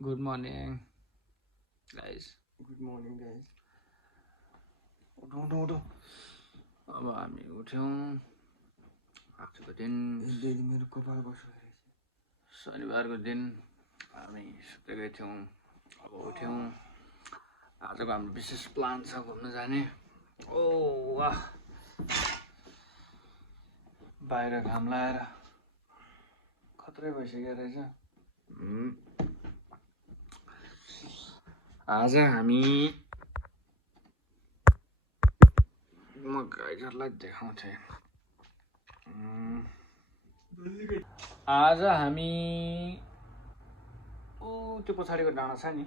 Good morning, guys. Good morning, guys. उठौँ अब हामी उठ्यौँ आजको दिन डेली मेरो कपाल बसिरहेछ शनिबारको दिन हामी सुतेकै थियौँ अब उठ्यौँ आजको हाम्रो विशेष प्लान छ घुम्न जाने ओ वाह बाहिर घाम लाएर खत्रै भइसक्यो रहेछ आज हामी म गाइजहरूलाई देखाउँथेँ आज हामी त्यो पछाडिको डाँडा छ नि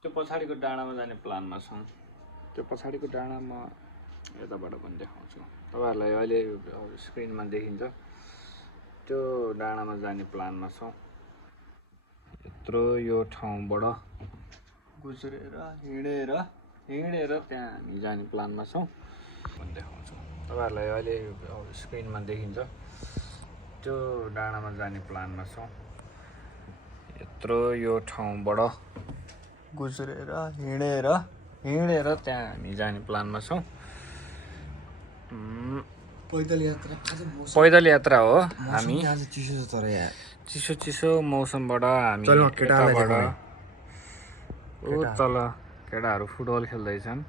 त्यो पछाडिको डाँडामा जाने प्लानमा छौँ त्यो पछाडिको डाँडा म यताबाट पनि देखाउँछु तपाईँहरूलाई अहिले स्क्रिनमा देखिन्छ त्यो डाँडामा जाने प्लानमा छौँ यत्रो यो ठाउँबाट गुज्रेर हिँडेर त्यहाँ हामी जाने प्लानमा छौँ पनि देखाउँछु तपाईँहरूलाई अहिले स्क्रिनमा देखिन्छ त्यो डाँडामा जाने प्लानमा छौँ यत्रो यो ठाउँबाट गुज्रेर हिँडेर त्यहाँ हामी जाने प्लानमा छौँ पैदल यात्रा हो हामी चिसो छ तर यहाँ चिसो मौसमबाट हामी यताबाट तल केटाहरू फुटबल खेल्दैछन्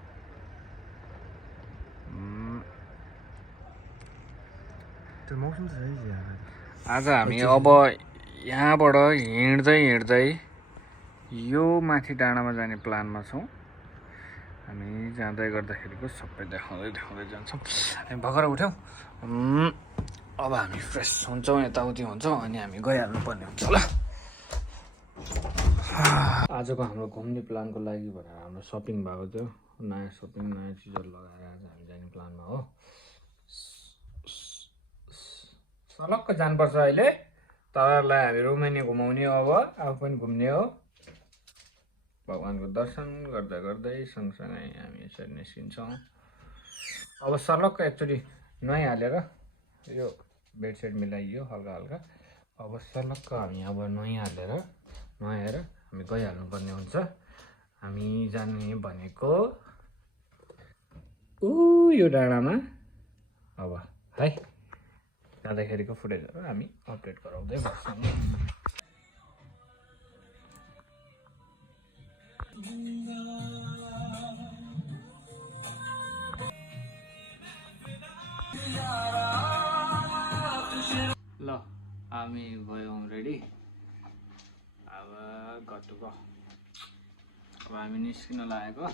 आज हामी अब यहाँबाट हिँड्दै यो माथि डाँडामा जाने प्लानमा छौँ हामी जाँदै गर्दाखेरिको सबै देखाउँदै जान्छौँ हामी भर्खर उठ्यौँ अब हामी फ्रेस हुन्छौँ यताउति हुन्छौँ अनि हामी गइहाल्नु पर्ने हुन्छ ल आजको हाम्रो घुम्ने प्लानको लागि भनेर हाम्रो सपिङ भएको थियो नयाँ चिजहरू लगाएर आज हामी जाने प्लानमा हो सलक्क जानुपर्छ अहिले तपाईँहरूलाई हामी रोमानिया घुमाउने हो अब आफू पनि घुम्ने हो भगवान्को दर्शन गर्दै सँगसँगै हामी यसरी निस्किन्छौँ अब सलक्क एकचोटि नुहाइहालेर यो बेडसेट मिलाइयो हल्का अब सलक्क हामी अब नुहाएर हामी गइहाल्नु पर्ने हुन्छ हामी जाने भनेको यो डाँडामा अब है जाँदाखेरिको फुटेजहरू हामी अपडेट गराउँदै बस्छौँ ल हामी भयौँ रेडी अब गटुको अब हामी निस्किन लागेको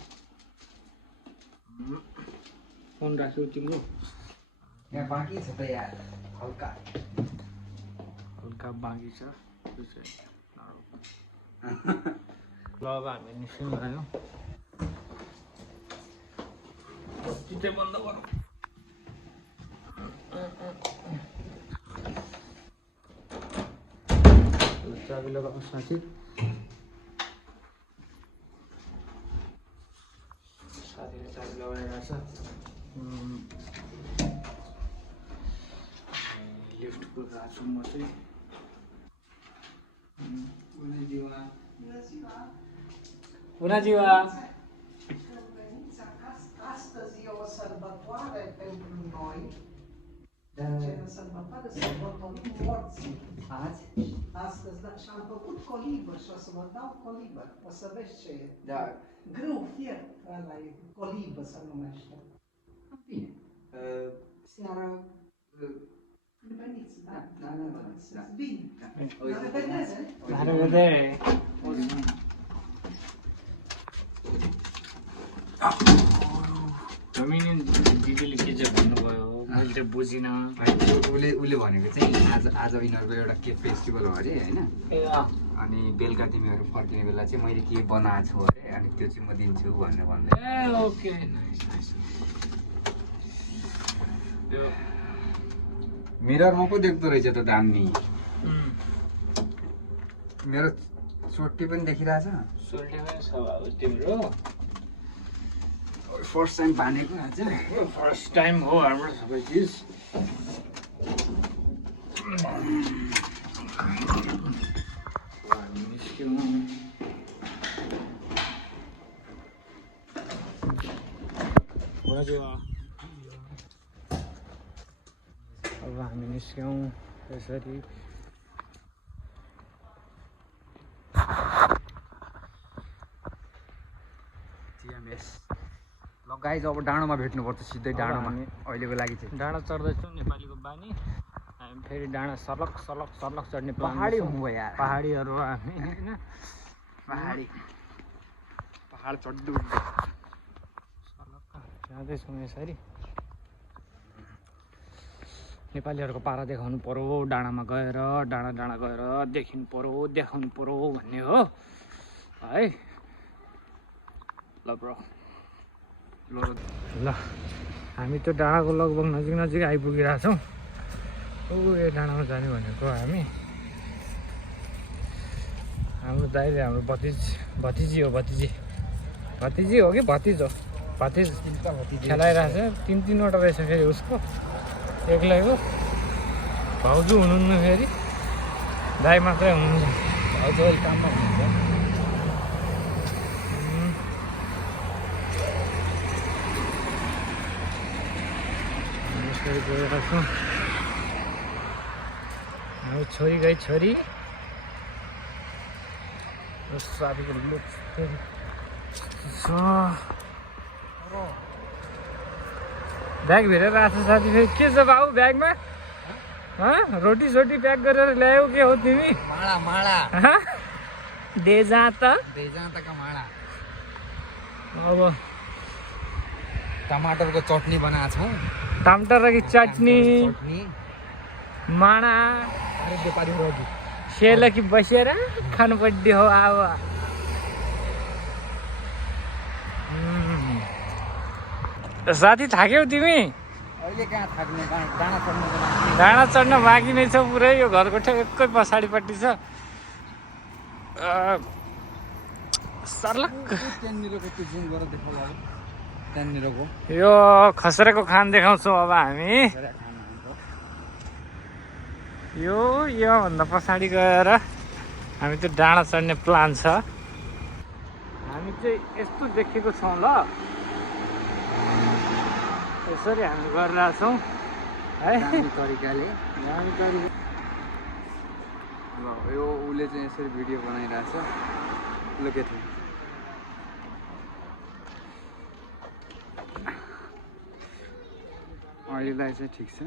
फोन राख्छु तिम्रो यहाँ बाँकी छ त यार हल्का बाँकी छ ल अब हामी निस्किन लाग्यौँ चित्तै बन्द गरौँ चाबी लगाउनु साथी साथीले चाबी लगाइरहेको छ लिफ्ट कुदाएको छु म चाहिँ Bună ziua! Astăzi e o sărbătoare pentru noi. Ce sărbătoare sărbătorim morții. Astăzi, da, și am făcut colibă și o să vă dau colibă. O să vezi ce e. Da. Grâu fiert, ăla e colibă se numește. Bine. Seara... Veniți, da. Da. Bine. La revedere! La revedere! दिदीले के चाहिँ भन्नुभयो मैले चाहिँ बुझिनँ उसले भनेको चाहिँ आज यिनीहरूको एउटा के फेस्टिभल हो अरे होइन अनि बेलुका तिमीहरू फर्किने बेला चाहिँ मैले के बनाएको छु अरे अनि त्यो चाहिँ म दिन्छु भनेर भन्दै ओके मिररमा पो देख्दो रहेछ त दामी मेरो सोटी पनि देखिरहेछ सोल्टी पनि छ अब तिम्रो फर्स्ट टाइम बानेको आज फर्स्ट टाइम हो हाम्रो सबै चिज अब हामी निस्क्यौँ यसरी। ल गाइज अब डाँडोमा भेट्नुपर्छ सिधै डाँडोमा अहिलेको लागि चाहिँ। डाँडा चढ्दैछौँ, नेपालीको बानी। हामी फेरि डाँडा सर्लक सर्लक सर्लक चढ्ने पहाडी हुँ यार, पहाडीहरू हो हामी होइन। पहाड चढ्दै जाँदैछौँ यसरी। नेपालीहरूको पारा देखाउनु पर्यो, डाँडामा गएर डाँडा डाँडा गएर देखिनु पर्यो, देखाउनु पर्यो भन्ने हो है। ल ब्रो, ल हामी त्यो डाँडाको लगभग नजिक नजिक आइपुगिरहेको छौँ। यो डाँडामा जाने भनेको हामी। हाम्रो दाइले हाम्रो भतिजी हो कि भतिज हो, भतिज खेलाइरहेको छ। 3-3वटा रहेछ फेरि उसको एक्लैको। भाउजू हुनुहुन्न, फेरि दाइ मात्रै हुनुहुन्छ। भाउजू अहिले काममा हुनुहुन्छ। गएका छौँ हाम्रो छोरी गई छोरी। साथीको लुक ब्याग भेटेर आएको छ साथी। फेरि के छ बाबु ब्यागमा? रोटी सोटी प्याक गरेर ल्यायौ के हो तिमी? माडा देजा त का माडा। अब टमाटरको चटनी बनाएको छौँ। टमाटर की चटनी, माडा सेल कि बसेर खानु पर्ने हो। अब साथी थाक्यौ तिमी? अहिले कहाँ थाक्ने, डाँडा चढ्न बाँकी नै छ पुरै। यो घरको ठ्याक्कै पछाडिपट्टि छ। सर्लक यो खसरेको खान देखाउँछौँ अब हामी। योभन्दा पछाडि गएर हामी त्यो डाँडा चढ्ने प्लान छ। हामी चाहिँ यस्तो देखेको छौँ। ल यसरी हामी गरिरहेछौँ है तरिकाले। यो उसले चाहिँ यसरी भिडियो बनाइरहेछ। ल के थियो अहिलेलाई चाहिँ ठिक छ।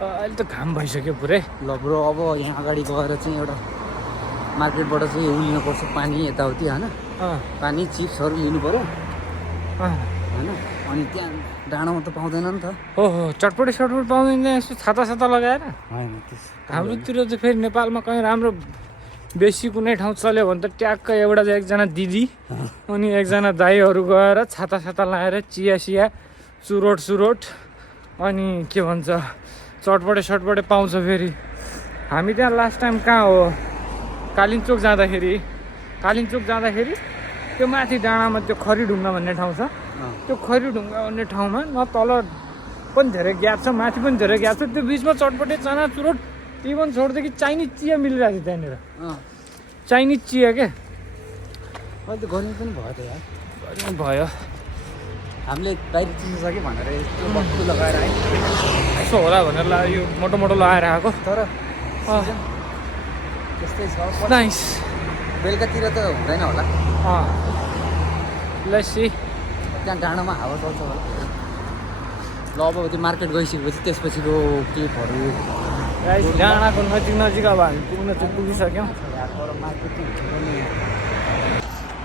अहिले त घाम भइसक्यो पुरै। ल ब्रो, अब यहाँ अगाडि गएर चाहिँ एउटा मार्केटबाट चाहिँ लिनुपर्छ पानी यताउति होइन। पानी चिप्सहरू लिनु पऱ्यो होइन। अनि त्यहाँ डाँडामा त पाउँदैन नि त। हो चटपटी सटपटी पाउँदैन यसो छाता लगाएर। होइन हाम्रोतिर चाहिँ फेरि नेपालमा कहीँ राम्रो बेसी कुनै ठाउँ चल्यो भने त ट्याक्क एउटा चाहिँ एकजना दिदी अनि एकजना दाईहरू गएर छाता लगाएर चिया चुरोट अनि के भन्छ चटपटे पाउँछ। फेरि हामी त्यहाँ लास्ट टाइम कहाँ हो, कालिम्पोङ जाँदाखेरि त्यो माथि डाँडामा त्यो खरीढुङ्गा भन्ने ठाउँ छ। त्यो खरीढुङ्गा भन्ने ठाउँमा न तल पनि धेरै ग्याप छ, माथि पनि धेरै ग्याप छ। त्यो बिचमा चटपटे चना चुरोट इभन छोड्देखि चाइनिज चिया मिलिरहेको थियो त्यहाँनिर। चाइनिज चिया के अहिले त गर्मी पनि भयो त यार। गर्मी भयो। हामीले बाहिर चिन्नु सक्यो भनेर यस्तो बक्खु लगाएर आयो। यसो होला भनेर यो मोटो लगाएर आएको। तर त्यस्तै छ। नाइस। बेलुकातिर त हुँदैन होला। लस्सी त्यहाँ डाँडामा हावा चल्छ होला। ल अब त्यो मार्केट गइसकेपछि त्यसपछिको क्लिपहरू। डाँडाको नजिक अब हामी पुग्न चाहिँ पुगिसक्यौँ।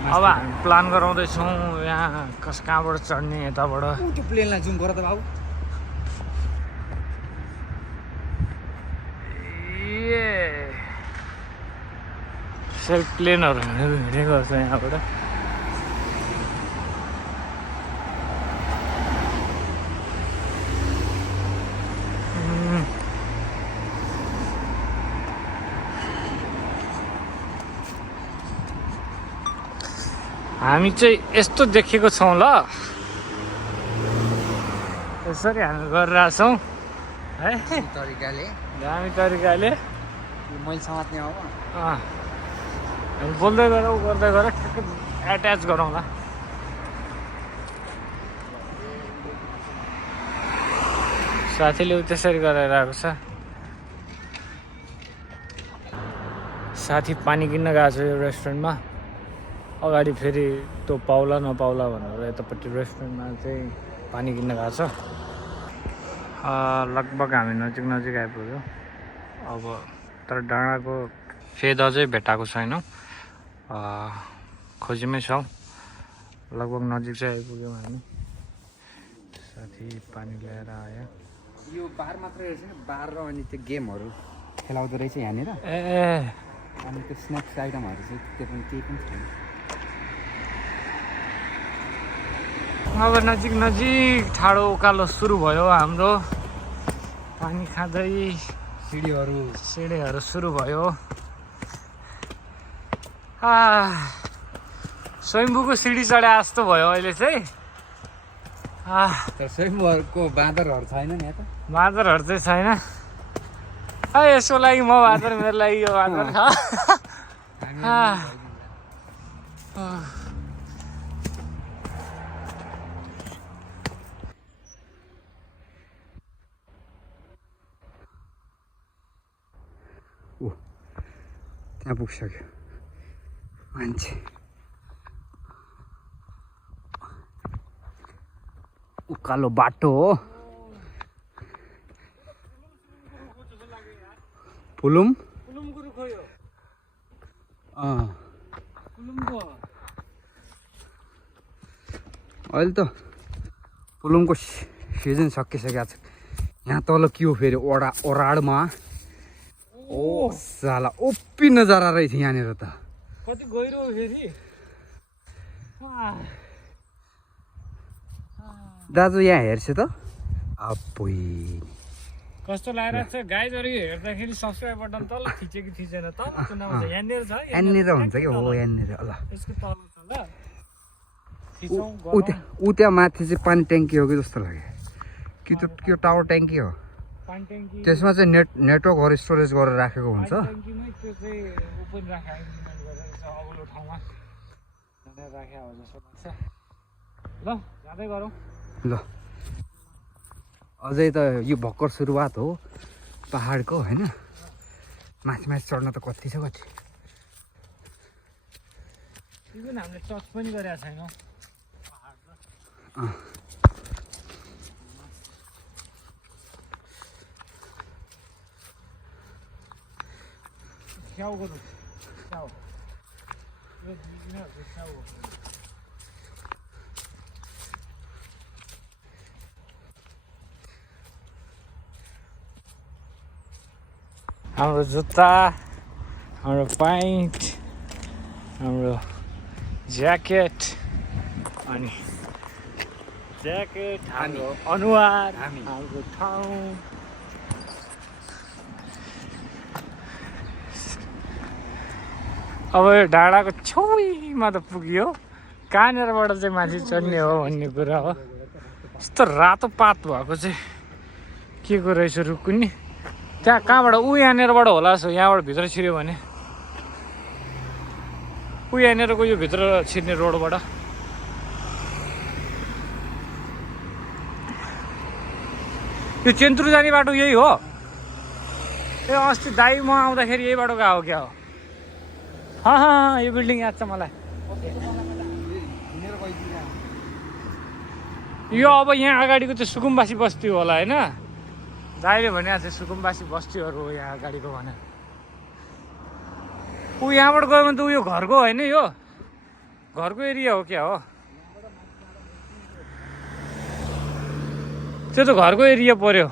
अब हामी प्लान गराउँदैछौँ यहाँ कहाँबाट चढ्ने, यताबाट। त्यो प्लेनलाई जुम गर त बाबु। सेल्फ प्लेनहरू हिँडेको छ यहाँबाट। हामी चाहिँ यस्तो देखेको छौँ। ल यसरी हामी गरिरहेछौँ है दामी तरिकाले। मैले समात्ने हो। हामी बोल्दै गएर गर्दै गएर ठ्याक्कै एट्याच गरौँला। साथीले त्यसरी गरेर आएको छ। साथी पानी किन्न गएको छ यो रेस्टुरेन्टमा। अगाडि फेरि त्यो पाउला नपाउला भनेर यतापट्टि रेस्टुरेन्टमा चाहिँ पानी किन्न गएको छ। लगभग हामी नजिक आइपुग्यो अब, तर डाँडाको फेद अझै भेटाएको छैनौँ। खोजीमै छौँ। लगभग नजिक चाहिँ आइपुग्यौँ हामी। साथी पानी ल्याएर आयो। यो बार मात्रै रहेछ नि, बार र अनि त्यो गेमहरू खेलाउँदो रहेछ यहाँनिर। अनि त्यो स्न्याक्स आइटमहरू चाहिँ त्यो पनि केही पनि छैन। अब नजिक ठाडो उकालो सुरु भयो हाम्रो। पानी खाँदै सिँढीहरू सुरु भयो। स्वयम्भूको सिँढी चढे जस्तो भयो अहिले चाहिँ। तर स्वयम्भूहरूको बाँदरहरू छैन नि यहाँ त। बाँदरहरू चाहिँ छैन। यसको लागि म बाँदर, मेरो लागि यो बाँदर। त्यहाँ पुगिसक्यो मान्छे। उकालो बाटो हो। फुलुम अहिले त फुलुमको सिजन सकिसकेको छ। यहाँ तल के हो फेरि ओराडमा। ओ साला ओपी नजारा रहेछ यहाँनिर त। कति गहिरो फेरि। दाजु यहाँ हेर्छ त अपुई कस्तो लागिरहेको छ। गाइजहरू हेर्दाखेरि सब्सक्राइब बटन तल थिच्यो कि थिचेन त यहाँनिर छ। यहाँनिर हुन्छ कि हो यहाँनिर। ल यसको तल छ ल। थिचौँ ऊ त्यहाँ माथि चाहिँ पानी ट्याङ्की हो कि जस्तो लाग्यो कि त्यो टावर ट्याङ्की हो। पानी ट्याङ्की त्यसमा चाहिँ नेटवर्कहरू स्टोरेज गरेर राखेको हुन्छ। ट्याङ्कीमै त्यो चाहिँ ओपन राखेको अग्लो ठाउँमा राखेको हो जस्तो लाग्छ। ल जाँदै गरौँ। ल अझै त यो भर्खर सुरुवात हो पहाडको होइन। माथि चढ्न त कति छ कति। इभन हामीले टच पनि गरेका छैनौँ। स्याउ गरौँ स्याउ। यो बिगिनरहरूको स्याउ हो। हाम्रो जुत्ता, हाम्रो प्यान्ट, हाम्रो ज्याकेट, अनि हाम्रो अनुहार, हाम्रो ठाउँ। अब यो डाँडाको छेउमा त पुग्यो। कहाँनिरबाट चाहिँ माथि चढ्ने हो भन्ने कुरा हो। यस्तो रातो पात भएको चाहिँ के को रहेछ रुकुनी। त्यहाँ कहाँबाट यहाँनिरबाट होला जस्तो। यहाँबाट भित्र छिर्यो भने यहाँनिरको यो भित्र छिर्ने रोडबाट। यो चेन्त्रु जाने बाटो यही हो। ए अस्ति दाइ म आउँदाखेरि यही बाटो गएको क्या हो। यो बिल्डिङ याद छ मलाई। यो अब यहाँ अगाडिको चाहिँ सुकुम्बासी बस्ती होला होइन। दाइले भने चाहिँ सुकुम्बासी बस्तीहरू हो यहाँ अगाडिको भने। यहाँबाट गयो भने त उयो घरको होइन, यो घरको एरिया हो क्या हो। त्यो त घरको एरिया पर्यो।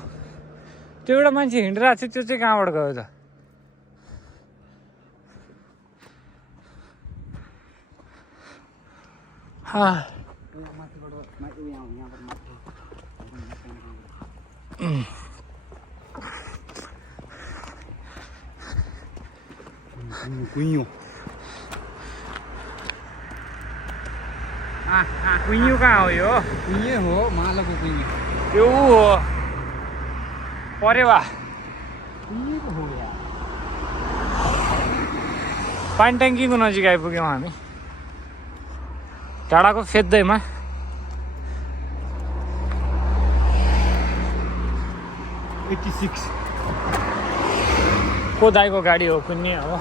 त्यो एउटा मान्छे हिँडिरहेको थियो त्यो चाहिँ कहाँबाट गयो त। कुइयो कहाँ हो यो? कुइयो हो, मालको कुइयो। यो हो परेवा। पानी ट्याङ्कीको नजिक आइपुग्यौँ हामी। डाँडाको फेद्दैमा। 86 को दाइको गाडी हो कुन्ने हो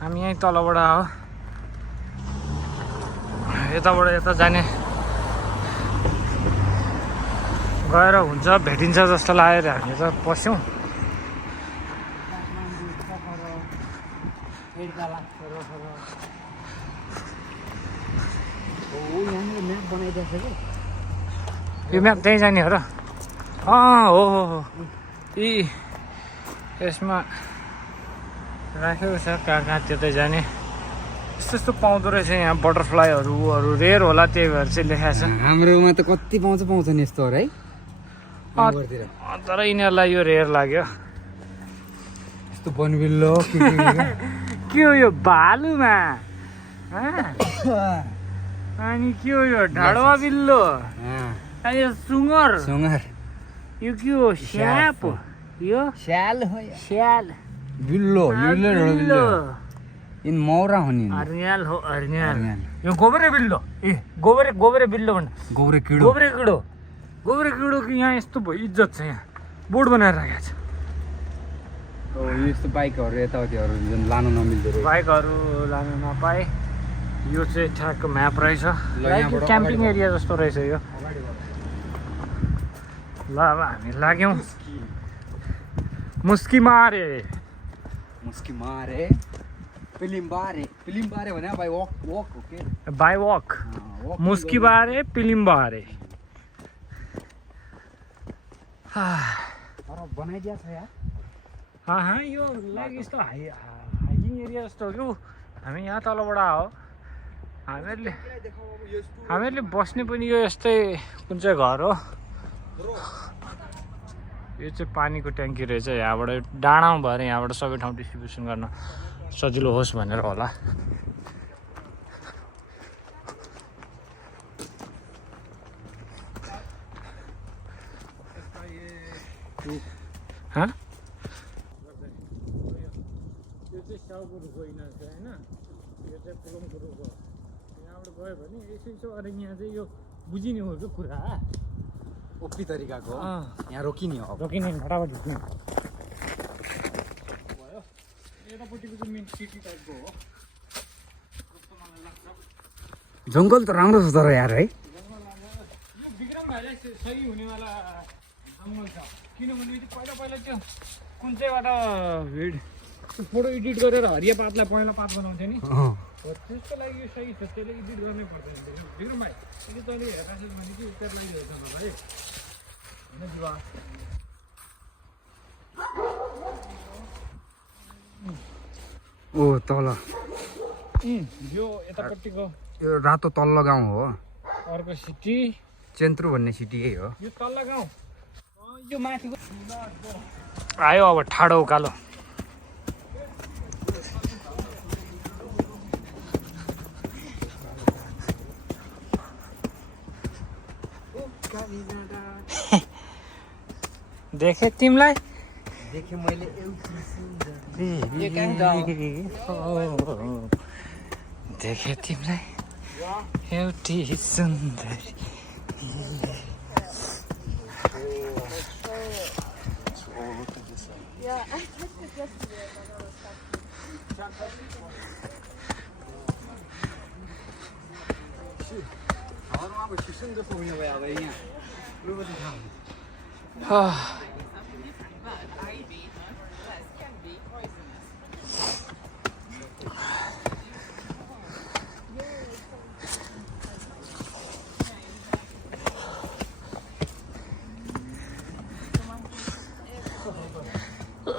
हामी यहीँ तलबाट हो यताबाट यता जाने गएर हुन्छ भेटिन्छ जस्तो लागेर हामी त पस्यौँ यो म्याप त्यहीँ जाने हो र हो यी यसमा राखेको छ कहाँ त्यतै जाने यस्तो यस्तो पाउँदो रहेछ यहाँ बटरफ्लाईहरू रेयर होला त्यही भएर चाहिँ लेखाएको छ हाम्रोमा त कति पाउँछ नि यस्तोहरू है तर यिनीहरूलाई यो रेयर लाग्यो यस्तो बनबिल्लो के हो यो भालुमा अनि के हो यो ढाडवा बिल्लो अनि यो सुँगर यो के हो स्याप यो स्याल हो स्याल बिल्लो इन मौरा हो नि अर्न्याल हो अर्न्याल यो गोबरे बिल्लो गोबरे बिल्लो भन्छ गोबरे किडो कि यहाँ यस्तो भयो इज्जत छ यहाँ बोर्ड बनाएर राखेको छ यस्तो बाइकहरू यताउतिहरू जुन लानु नमिल्दो बाइकहरू लानु नपाए यो चाहिँ ठ्याक्क म्याप रहेछ क्याम्पिङ एरिया जस्तो रहेछ यो ल अब हामी लाग्यौँ मुस्की मारे पिलिम्बारे भने बाई वक हो के बाई वक मुस्की बारे पिलिम्बारे बनाइदिया छ यार यो लाइक यस्तो हाइकिङ एरिया जस्तो हो कि हामी यहाँ तलबाट हो हामीहरूले बस्ने पनि यो यस्तै कुन चाहिँ घर हो यो चाहिँ पानीको ट्याङ्की रहेछ यहाँबाट डाँडामा भएर यहाँबाट सबै ठाउँ डिस्ट्रिब्युसन गर्न सजिलो होस् भनेर होला गयो भने यसो अरे यहाँ चाहिँ यो बुझिने हो क्या कुरा ओपी तरिकाको यहाँ रोकिने हो फटाफट झुक्ने भयो यतापट्टिको चाहिँ मेन सिटी टाइपको हो जस्तो मलाई लाग्छ जङ्गल त राम्रो छ तर यार है यो विक्रम भाइलाई सही हुनेवाला जङ्गल छ किनभने पहिला त्यो कुन चाहिँबाट फोटो एडिट गरेर हरिया पातलाई पहिला पात बनाउँथ्यो नि त्यसको लागि यो सही छ त्यसले एडिट गर्नै पर्दैन विक्रम भाइ अहिले तैँले हेर्दा चाहिँ भने कि उत्तर लागिरहेछ मलाई होइन जुवा ओ तल यो यतापट्टिको यो रातो तल्लो गाउँ हो अर्को सिटी चेन्त्रु भन्ने सिटी यही हो यो तल्लो गाउँ यो माथिको आयो अब ठाडो उकालो देखे तिमीलाई देखे मैले देखे तिमीलाई एउटी सुन्दरी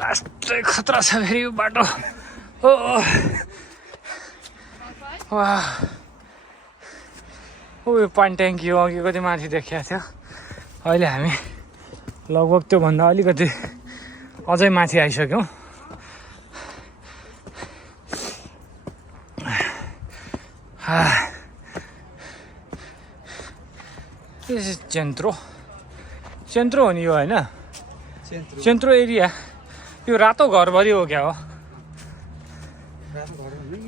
लास्टै खतरा छ फेरि यो बाटो हो वाह यो पानी ट्याङ्की हो अघि कति माथि देखिएको थियो अहिले हामी लगभग त्योभन्दा अलिकति अझै माथि आइसक्यौँ चेन्त्रो हो नि यो होइन चेन्त्रो एरिया यो रातो घरभरि हो क्या हो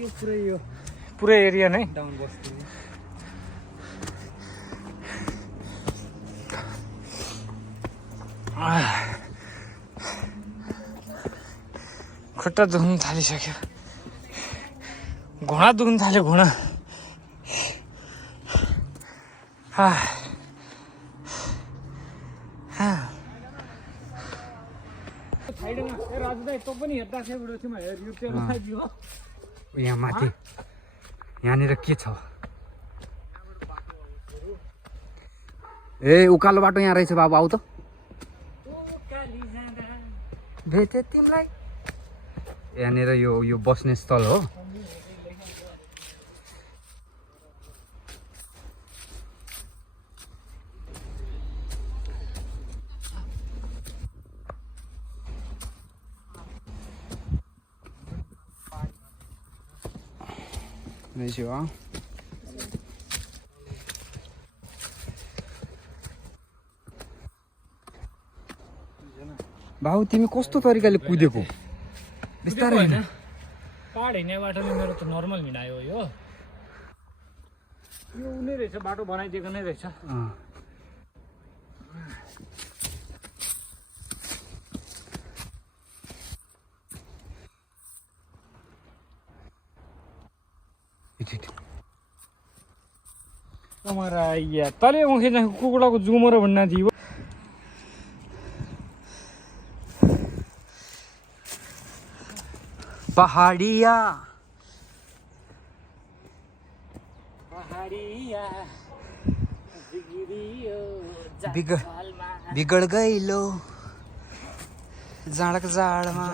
पुरै एरिया नै डाउन बस्ती खुट्टा दुख्नु थालिसक्यो घुँडा दुख्नु थाल्यो घुँडा यहाँ माथि यहाँनिर के छ ए उकालो बाटो यहाँ रहेछ बाबु आऊ त भेटे तिमीलाई यहाँनिर यो बस्ने स्थल हो बाबु तिमी कस्तो तरिकाले कुदेको बिस्तारै होइन पहाड हिँड्ने बाटोले मेरो त नर्मल हिँडायो यो उनी रहेछ बाटो बनाइदिएको नै रहेछ हमारा या तले मुखे कुकुडाको जुमरो भन्ना थियो पहाडिया बिगड गइलो जाडको झारमा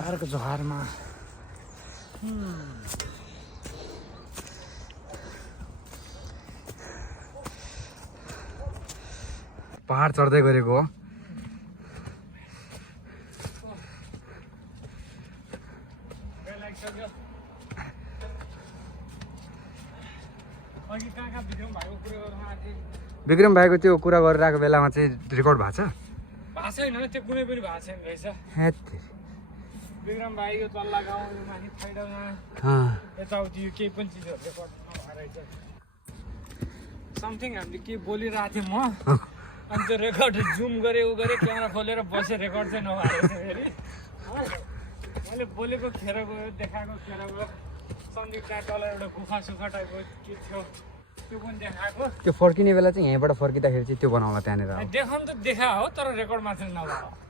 पहाड चढ्दै गरेको हो विक्रम भाइको त्यो कुरा गरिरहेको बेलामा चाहिँ रेकर्ड भएको छ छैन त्यो कुनै पनि भएको छैन रहेछ विक्रम भाइ यो तल्ला गाउँ यो माथि फाइडामा यताउति यो केही पनि चिजहरू रेकर्ड नभएर समथिङ हामीले के बोलिरहेको थियौँ म अनि त्यो रेकर्ड जुम गरेँ उ गरेँ क्यामेरा खोलेर बसेँ रेकर्ड चाहिँ नभएर फेरि मैले बोलेको खेर गयो देखाएको खेर गयो सन्दीप त्यहाँ तल एउटा गुफा सुखा टाइपको के थियो त्यो पनि देखाएको त्यो फर्किने बेला चाहिँ यहीँबाट फर्किँदाखेरि चाहिँ त्यो बनाउला त्यहाँनिर देखाउनु त देखा हो तर रेकर्ड मात्र नभएर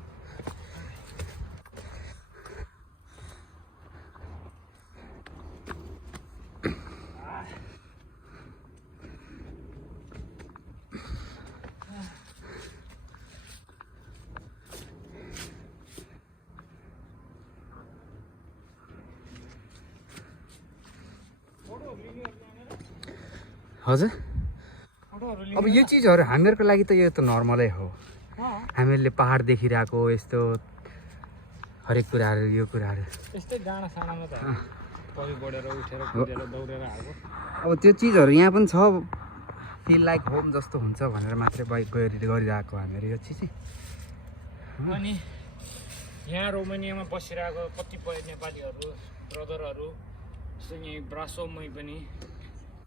हजुर अब यो चिजहरू हामीहरूको लागि त यो त नर्मलै हो हामीहरूले पहाड देखिरहेको यस्तो हरेक कुराहरू यो कुराहरू यस्तै डाँडा सानामा त पछि बढेर उठेर कुदेर दौडेर आएको अब त्यो चिजहरू यहाँ पनि छ फिल लाइक होम जस्तो हुन्छ भनेर मात्रै गरिरहेको हामीहरू यो चिज अनि यहाँ रोमानियामा बसिरहेको कतिपय नेपालीहरू ब्रदरहरू जस्तै यहीँ ब्रासोमै पनि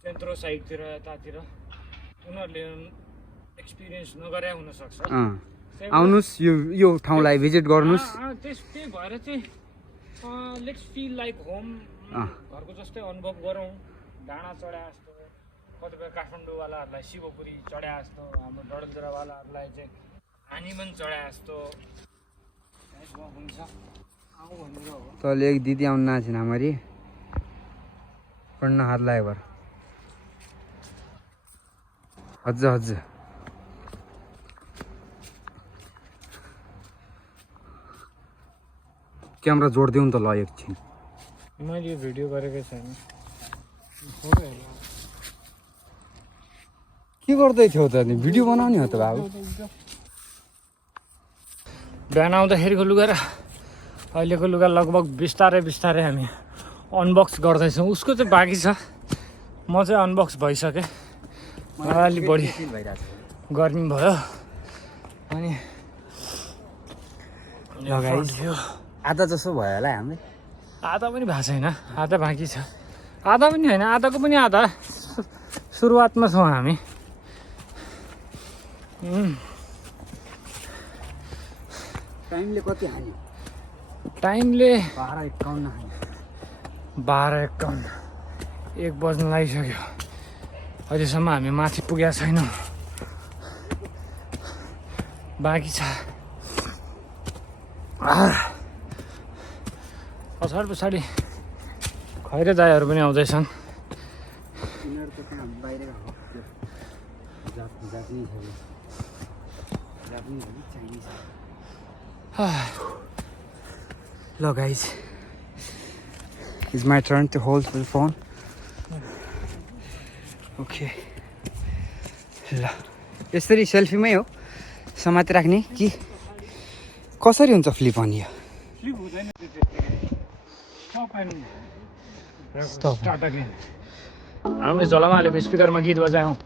सेन्ट्रो साइडतिर यतातिर उनीहरूले एक्सपिरियन्स नगरे हुनसक्छ आउनुहोस् यो ठाउँलाई भिजिट गर्नुहोस् त्यही भएर चाहिँ लेट्स फिल लाइक होम घरको जस्तै अनुभव गरौँ डाँडा चढाए जस्तो कतिपय काठमाडौँवालाहरूलाई शिवपुरी चढाए जस्तो हाम्रो डडेलधुरावालाहरूलाई चाहिँ हानिमन चढाए जस्तो हुन्छ आउँ भनेर हो तले एक दिदी आउनु नाचिन हमारी पढ्न हात लाग्यो भर हजुर क्यामेरा जोडिदिउँ त ल एकछिन मैले यो भिडियो गरेकै छैन के गर्दै थियौ त नि भिडियो बनाउने हो त बाबु बिहान आउँदाखेरिको लुगा र अहिलेको लुगा लगभग बिस्तारै हामी अनबक्स गर्दैछौँ उसको चाहिँ बाँकी छ म चाहिँ अनबक्स भइसकेँ अलिक बढी गर्मी भयो अनि लगाइदियो आधा जसो भयो होला हामीले आधा पनि भएको छैन आधा बाँकी छ आधा पनि होइन, आधाको पनि आधा सुरुवातमा छौँ हामी। टाइमले कति हान्यो? टाइमले 12:51 हान्यो। 12:51, 1 बज्न लागिसक्यो। अहिलेसम्म हामी माथि पुगेका छैनौँ, बाँकी छ। पछाडि पछाडि खैरे दाईहरू पनि आउँदैछन्। यिनीहरू त त्यहाँ बाहिरका हो, जापानिज हो, चाइनिज। ल guys, it's my turn to hold the phone. Okay, ल यसरी सेल्फीमै हो समाति राख्ने कि कसरी हुन्छ फ्लिप अन यो? फ्लिप हुँदैन त्यो Stop. Start again. हामीले झोलामा हालेको स्पिकरमा गीत बजायौँ।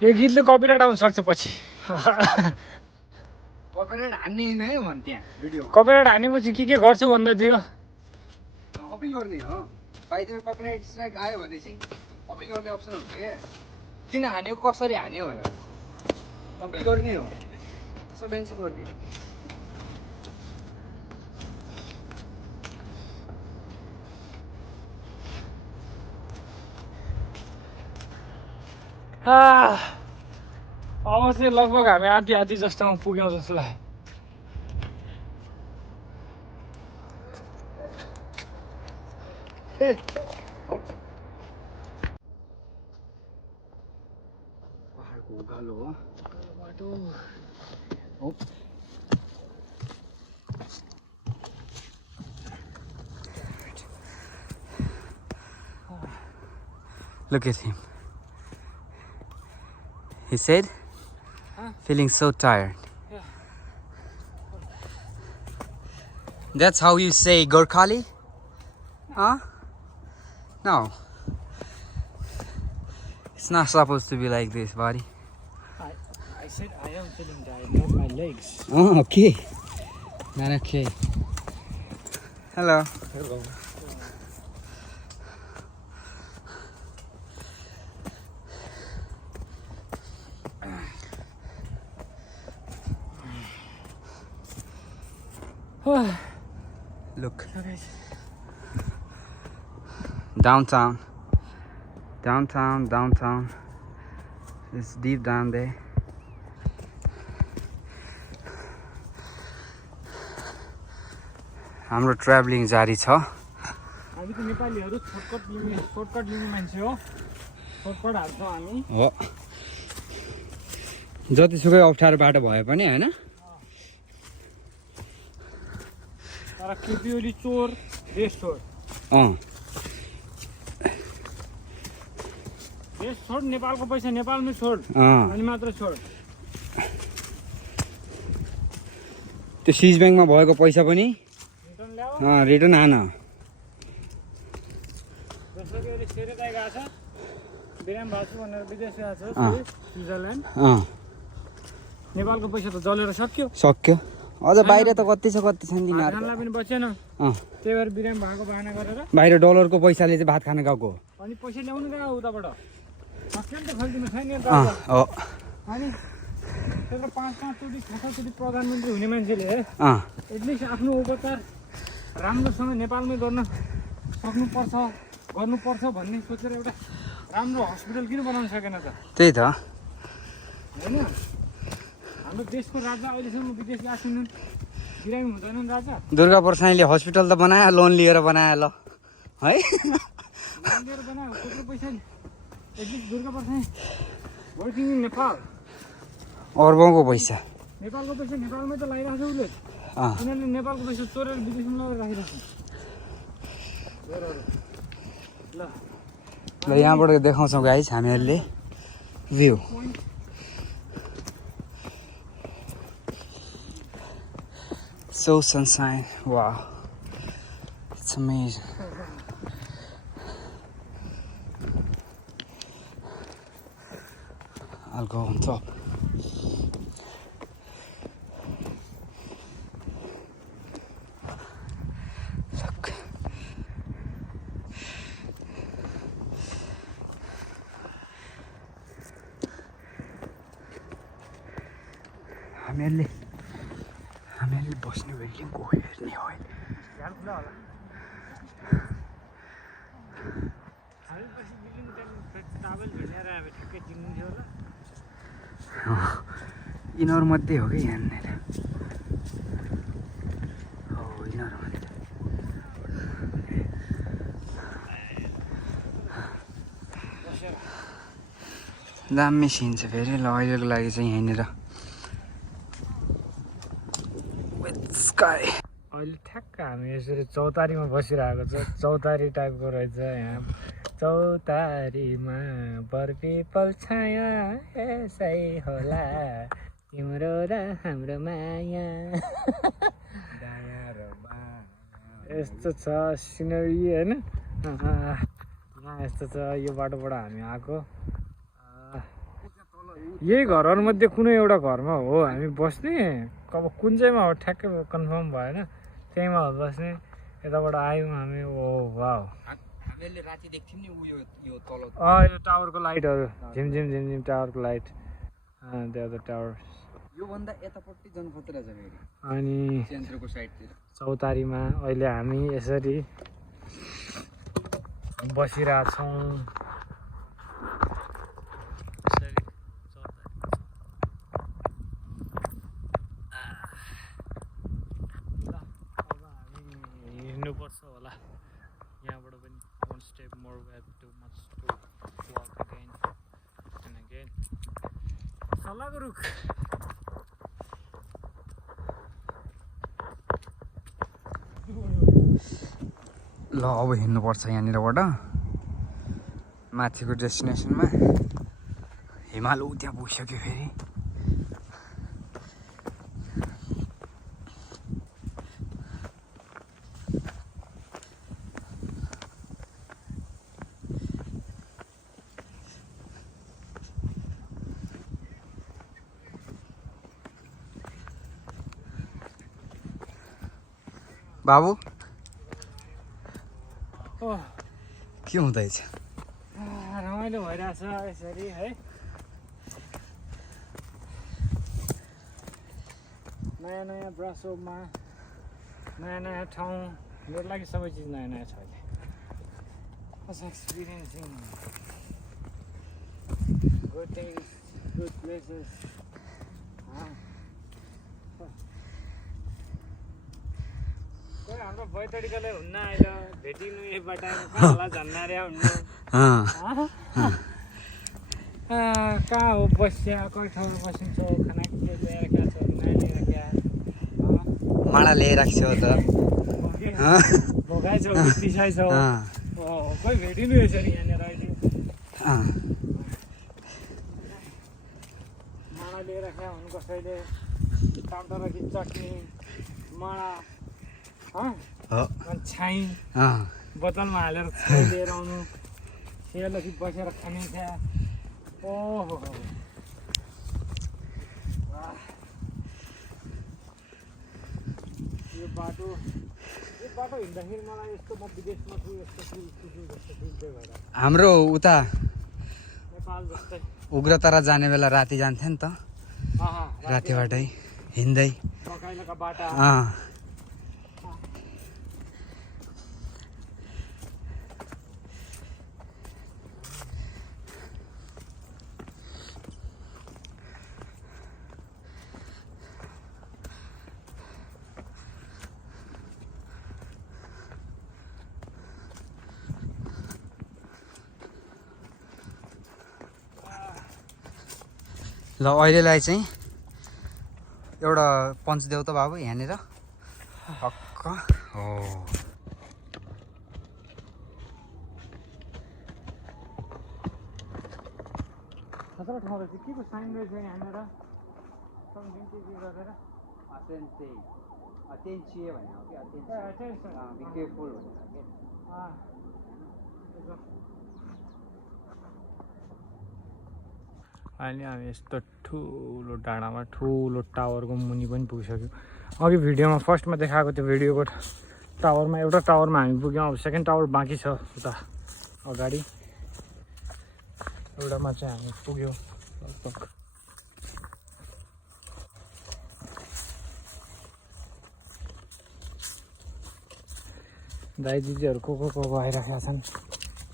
यो गीतले कपिराइट आउन सक्छ पछि। कपिराइट हान्ने नै भन् त्यहाँ भिडियो कपिराइट हानेपछि के गर्छु भन्दै थियो। कपी गर्ने हो। बाइदमा कपिराइट स्ट्राइक आयो भने चाहिँ कपी गर्ने अप्सन हुन्छ क्या। किन हान्यो, कसरी हान्यो भनेर कपी गर्ने हो। त्यसो मेन्सन गर्ने। अब चाहिँ लगभग हामी आधी आधी जस्तोमा पुग्यौँ जस्तो लाग्यो। पहाडको उकालो हो बाटो। Look at him. He said, feeling so tired. Yeah. That's how you say Gorkhali? Huh? No. It's not supposed to be like this, buddy. I said I am feeling tired, not my legs. Oh, okay. Not okay. Hello. Hello. Look. Okay. Downtown. Downtown. It's deep down there. हाम्रो travelling जारी छ। हामी त नेपालीहरू shortcut लिने मान्छे हो। Shortcut हाल्छौँ हामी। हो। जतिसुकै अप्ठ्यारो बाटो भए पनि होइन। तर केपिओली चोर, देश छोड। देश छोड, नेपालको पैसा नेपालमै छोड, अनि मात्र छोड। त्यो सिज ब्याङ्कमा भएको पैसा पनि रिटर्न ल्याऊ। रिटर्न आन। जस्तो कि अहिले सेरे दाइ गएको छ, बिराम भएको छु भनेर विदेश गएको छ, स्विजरल्यान्ड। नेपालको पैसा त जलेर सक्यो। अझ बाहिर त कति छ तिनीहरू। खानालाई पनि बचेन। त्यही भएर बिराम भएको बहाना गरेर बाहिर डलरको पैसाले चाहिँ भात खान गएको। अनि पैसा ल्याउनु गयो उताबाट। सक्यो नि त खल्तीमा छैन नि त। हो। अनि त्यत्रो 5-5 चोटि 6 चोटि प्रधानमन्त्री हुने मान्छेले एटलिस्ट आफ्नो उपचार राम्रोसँग नेपालमै गर्नुपर्छ भन्ने सोचेर एउटा राम्रो हस्पिटल किन बनाउन सकेन त? त्यही त होइन। हाम्रो देशको राजा अहिलेसम्म विदेश गएको छैनन्, बिरामी हुँदैनन् राजा। दुर्गा प्रसाईले हस्पिटल त बनायो, लोन लिएर बनायो ल है। लोन लिएर बनायो, कत्रो पैसा at least Durga Prasai working in Nepal. अर्बौँको पैसा। नेपालको पैसा नेपालमै त लगाइरहेको छ उसले। उनीहरूले नेपालको पैसा चोरेर विदेशमा लगेर राखिरहेको छ। ल यहाँबाट देखाउँछौँ गाइज हामीहरूले view. So sunshine, wow, it's amazing. हल्का हुन्छ हामीहरूले बस्ने बिल्डिङको हेर्ने हो अहिले ध्यान खुला होला हामी पछि बिल्डिङ टावल झुन्याएर हामी ठ्याक्कै चिन्नुहुन्थ्यो होला यिनीहरू मध्ये हो कि यहाँनिर हो यिनीहरू मध्ये दामी सिन छ फेरि ल अहिलेको लागि चाहिँ यहाँनिर स्काई अहिले ठ्याक्क हामी यसरी चौतारीमा बसिरहेको छ चौतारी टाइपको रहेछ यहाँ चौतारीमा बरपिपल छाया यसै होला तिम्रो र हाम्रो माया यस्तो छ सिनरी होइन यहाँ यस्तो छ यो बाटोबाट हामी आएको यही घरहरूमध्ये कुनै एउटा घरमा हो हामी बस्ने अब कुन चाहिँमा हो ठ्याक्कै कन्फर्म भएन त्यहीँमा हो बस्ने यताबाट आयौँ हामी ओ वाउ हामीले राति देख्थ्यौँ नि यो तल यो टावरको लाइटहरू झिमझिम झिमझिम टावरको लाइट त्यो द टावर योभन्दा यतापट्टि जानु खतरा छ फेरि अनि सेन्टरको साइडतिर चौतारीमा अहिले हामी यसरी बसिरहेछौँ हिँड्नुपर्छ होला यहाँबाट पनि one step more we have too much to walk again and again सल्लाहको रुख ल अब हिँड्नुपर्छ यहाँनिरबाट माथिको डेस्टिनेसनमा हिमाल ऊ त्यहाँ पुगिसक्यो फेरि बाबु के हुँदैछ रमाइलो भइरहेछ यसरी है नयाँ नयाँ ब्रसोपमा नयाँ नयाँ ठाउँ मेरो लागि सबै चिज नयाँ नयाँ छ अहिले experiencing good things good places हाम्रो बैतडीकाले हुन्न अहिले भेटिनु एक बाटामा कहाँ होला झन्ना रे हुन्न कहाँ हो बस्या कति ठाउँमा बसिन्छौ खाना के ल्याएर क्या छ नयाँ लिएर क्या माडा ल्याइराख्छ त भोगाइ छौ पिसाइ छौ खोइ भेटिनु यसरी यहाँनिर अहिले माडा लिएर क्या हुनु कसैले टमाटर कि चटनी माडा छाई बोतलमा हालेर छाई लिएर आउनु सेलखि बसेर खाने क्या ओहो यो बाटो हिँड्दाखेरि मलाई यस्तो म विदेशमा छु यस्तो छु जस्तो फिल चाहिँ भएर हाम्रो उता नेपाल जस्तै उग्रतारा जाने बेला राति जान्थ्यो नि त रातिबाटै हिँड्दै मकैलाका बाटा ल अहिलेलाई चाहिँ एउटा पञ्च देऊ त बाबु यहाँनिर हक्क हो खतरा ठाउँ रहेछ के को साइन रहेछ यहाँनिर सम्झिङ के गरेर अटेन्सिए भने हो कि बी केयरफुल भनेर अहिले हामी यस्तो ठुलो डाँडामा ठुलो टावरको मुनि पनि पुगिसक्यो। अघि भिडियोमा फर्स्टमा देखाएको त्यो भिडियोको टावरमा एउटा टावरमा हामी पुग्यौँ। अब सेकेन्ड टावर बाँकी छ उता अगाडि, एउटामा चाहिँ हामी पुग्यौँ लगभग। दाइ दिदीहरू को आइराखेका छन्,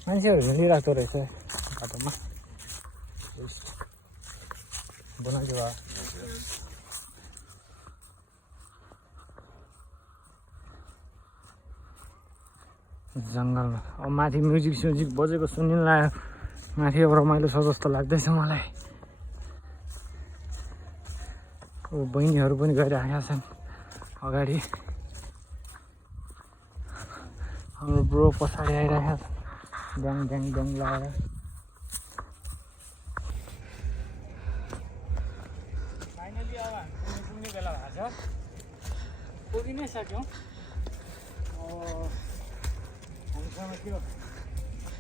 मान्छेहरू हिँडिरहेको रहेछ बाटोमा। बनाएको भए जङ्गलमा। अब माथि म्युजिक बजेको सुनिन लाग्यो, माथि अब रमाइलो छ जस्तो लाग्दैछ मलाई। अब बहिनीहरू पनि गइरहेका छन् अगाडि, हाम्रो ब्रो पछाडि आइरहेका छन् ड्याङ लगाएर। फाइनली अब हामी पुग्ने बेला भएको छ, पुगि नै सक्यौँ। हामीसँग त्यो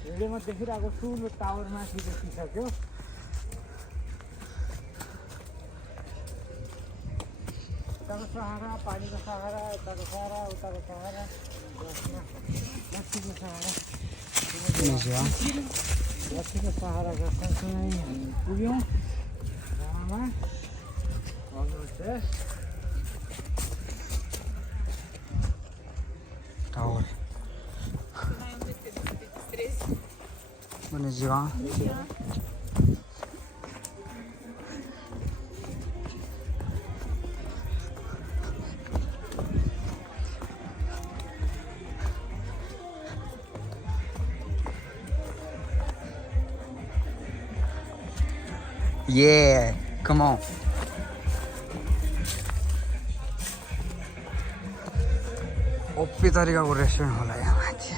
भिडियोमा देखिरहेको ठुलो टावर माथि देखिसक्यो। उताको सहारा, पानीको सहारा, यताको सहारा, उताको सहारा, लस्सीको सहारा, लस्सीको सहारा सँगसँगै हामी पुग्यौँ डाँडामा। Tower Konnichiwa. Yeah, come on. ओप्पी तरिकाको रेस्टुरेन्ट होला यहाँ माथि।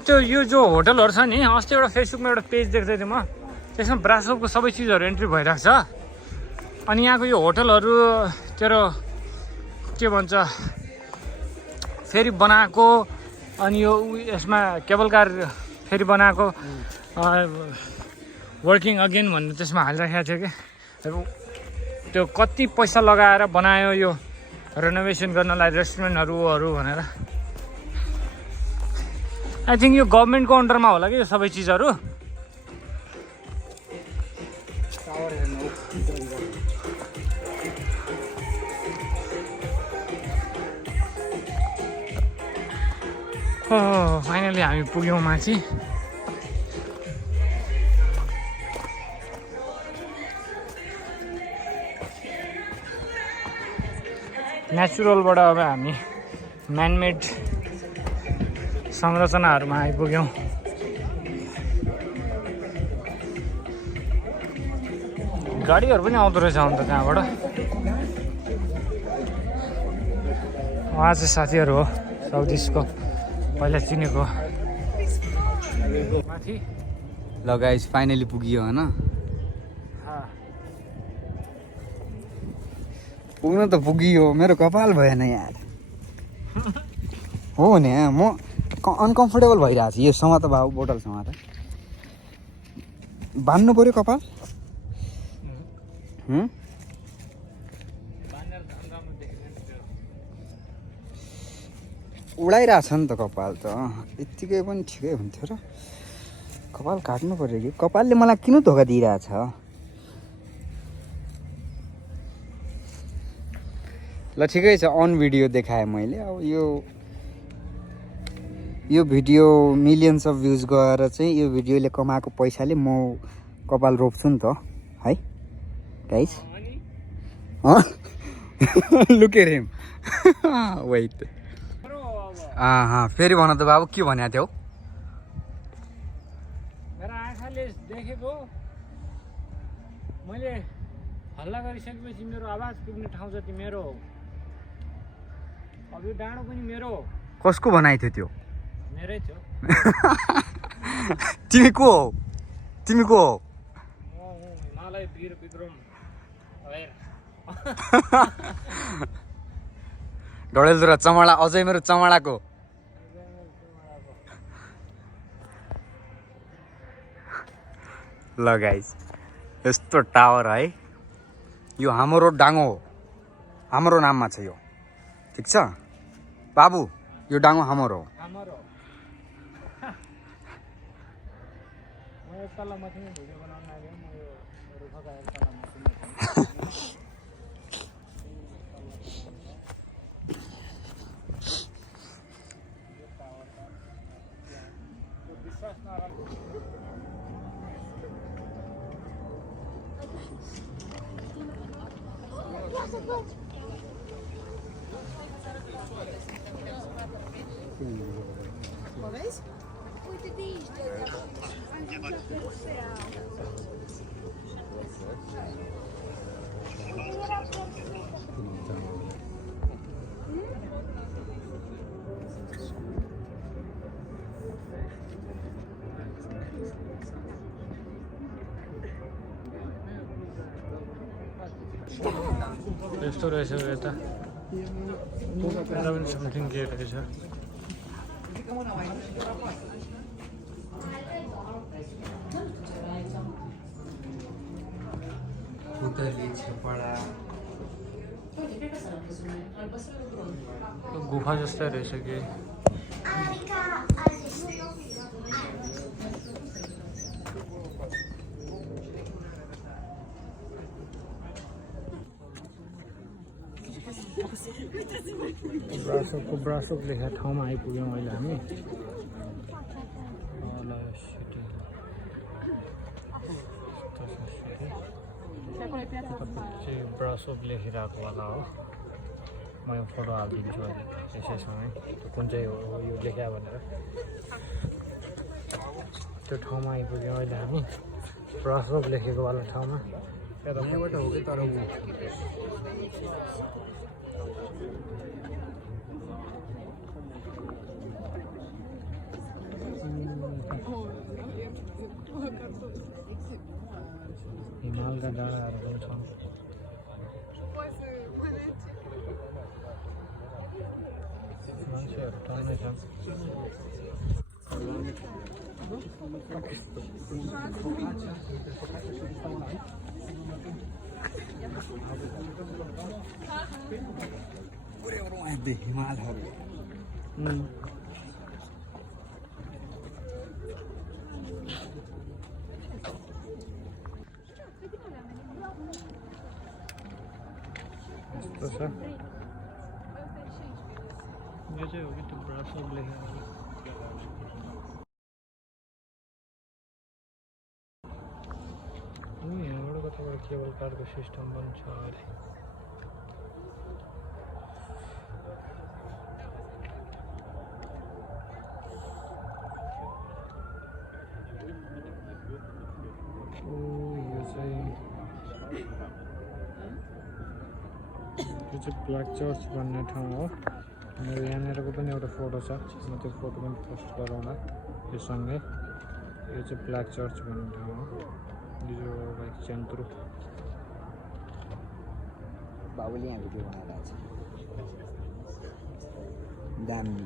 त्यो यो जो होटलहरू छ नि, अस्ति एउटा फेसबुकमा एउटा पेज देख्दै थिएँ म, त्यसमा ब्रासोपको सबै चिजहरू एन्ट्री भइरहेको छ। अनि यहाँको यो होटलहरू तेरो के भन्छ फेरि बनाएको, अनि यो यसमा केबल कार फेरि बनाएको वर्किङ अगेन भनेर त्यसमा हालिराखेको थियो कि। त्यो कति पैसा लगाएर बनायो यो रेनोभेसन गर्नलाई रेस्टुरेन्टहरू भनेर। आई थिङ्क यो गभर्मेन्टको अन्डरमा होला कि यो सबै चिजहरू। फाइनली हामी पुग्यौँ माथि। नेचुरलबाट अब हामी म्यानमेड संरचनाहरूमा आइपुग्यौँ। गाडीहरू पनि आउँदो रहेछ अन्त त्यहाँबाट। उहाँ चाहिँ साथीहरू हो साउथ इस्टको, पहिला चिनेको माथि। ल गाइस फाइनली पुगियो होइन, पुग्न त पुगियो, मेरो कपाल भएन यार। हो नि, म अनकम्फर्टेबल भइरहेको छु यो समात बाबु, बोतल समात बान्नु पऱ्यो कपाल। उडाइरहेछ नि त कपाल त, यत्तिकै पनि ठिकै हुन्थ्यो र। कपाल काट्नु पऱ्यो कि, कपालले मलाई किन धोका दिइरहेछ। ल ठिकै छ, अन भिडियो देखाएँ मैले। अब यो भिडियो मिलियन्स अफ भ्युज गएर चाहिँ यो भिडियोले कमाएको पैसाले म कपाल रोप्छु नि त है guys. Look at him. Wait, फेरि भन त बाबु, के भनेको थियौ? मेरो आँखाले देखेको, मैले हल्ला गरिसकेपछि मेरो आवाज पुग्ने ठाउँ जति मेरो अब यो डाँडो पनि मेरो हो। कसको बनाइ थियो त्यो? मेरै थियो। तिमी को हो? तिमी को हो? म हुँ हिमालय वीर विक्रम भएर। डडेलधुरा चमडा, अझै मेरो चमडाको। ल गाइस, यस्तो टावर है, यो हाम्रो डाँगो हो, हाम्रो नाममा छ यो, ठिक छ बाबु? यो डाँगो हाम्रो हो। हाम्रो म एक तल्ला माथि नै भिडियो बनाउन लाग्यो। म यो रुखका एक तल्ला माथि नै विश्वास नगर्नु। यस्तो रहेछ यता, यता पनि समथिङ के रहेछ। गुफा जस्तै रहेछ कि ब्रासोक लेखेको ठाउँमा आइपुग्यौँ अहिले हामी। ब्रासोक लेखिरहेको वाला हो। म यो फोटो हालिदिन्छु अहिले यसैसँगै, कुन चाहिँ हो यो लेख्या भनेर। त्यो ठाउँमा आइपुग्यौँ अहिले हामी, ब्रासोक लेखेको वाला ठाउँमा। यताबाट हो कि तर हिमालका डाँडाहरू पनि छन्। मान्छेहरू टन्नै छन्। हिमालहरू यस्तो छ। यो चाहिँ हो कि त्यो ब्रासोक लेखेको। यहाँबाट कताबाट केबल कारको सिस्टम पनि छ अरे। यो चाहिँ ब्ल्याक चर्च भन्ने ठाउँ हो। मेरो यहाँनिरको पनि एउटा फोटो छ, म त्यो फोटो पनि पोस्ट गरौँला यो सँगै। यो चाहिँ ब्ल्याक चर्च भन्ने ठाउँ हो, यो लाइक चेन्त्रु। बाबुले यहाँ भिडियो बनाइरहेको छ, दामी।